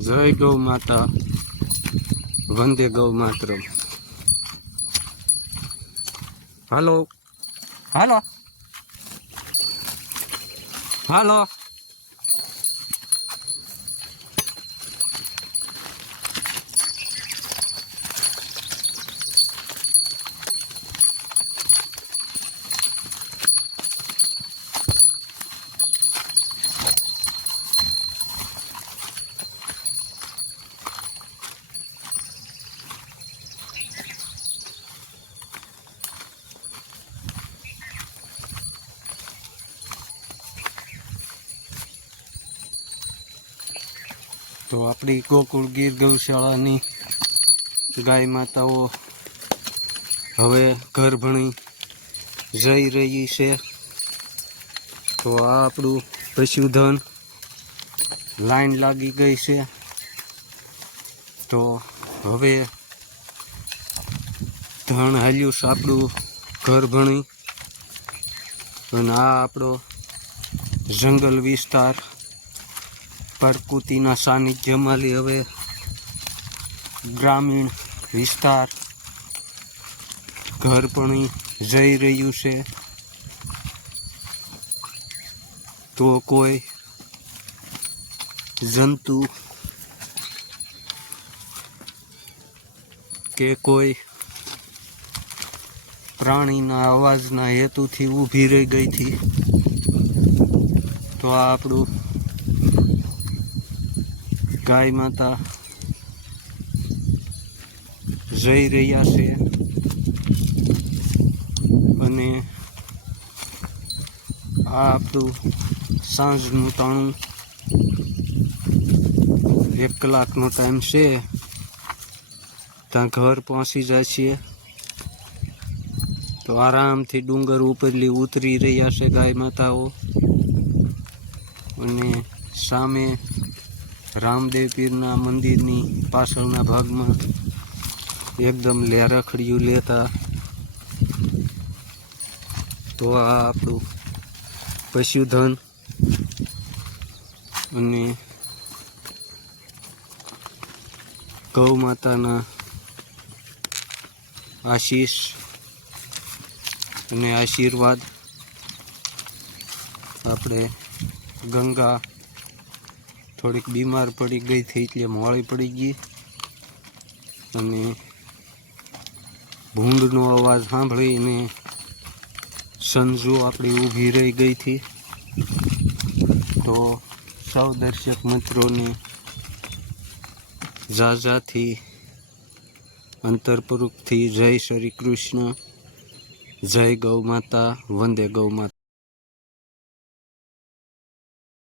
જય ગૌ માતા વંદે ગૌ માત્ર હાલો. હાલો. હાલો. તો આપણી ગોકુળ ગીર ગૌશાળાની ગાય માતાઓ હવે ઘર ભણી જઈ રહી છે. તો આ આપણું પશુધન લાઈન લાગી ગઈ છે. તો હવે ધણ હાલ્યું છે આપણું ઘર ભણી. અને આ આપણો જંગલ વિસ્તાર પ્રકૃતિના સાનિધ્યમાં લી હવે ગ્રામીણ વિસ્તાર ઘર પણ જઈ રહ્યું છે. તો કોઈ જંતુ કે કોઈ પ્રાણીના અવાજના હેતુથી ઊભી રહી ગઈ હતી. તો આ આપણું ગાય માતા જઈ રહ્યા છે અને આ આપણું સાંજનું તાણું એક કલાકનો ટાઈમ છે. ત્યાં ઘર પહોંચી જાય છીએ. તો આરામથી ડુંગર ઉપરલી ઉતરી રહ્યા છે ગાય માતાઓ. અને સામે રામદેવ પીરના મંદિરની પાછળના ભાગમાં એકદમ લેરખડિયું લેતા. તો આ આપણું પશુધન અને ગૌ માતાના આશીષ અને આશીર્વાદ. આપણે ગંગા થોડીક બીમાર પડી ગઈ હતી એટલે મોડી પડી ગઈ. અને ભૂંડનો અવાજ સાંભળીને સંજુ આપણી ઊભી રહી ગઈ હતી. તો સૌ દર્શક મિત્રોને ઝાઝાથી અંતરપૂર્વકથી જય શ્રી કૃષ્ણ, જય ગૌ માતા, વંદે ગૌ માતા.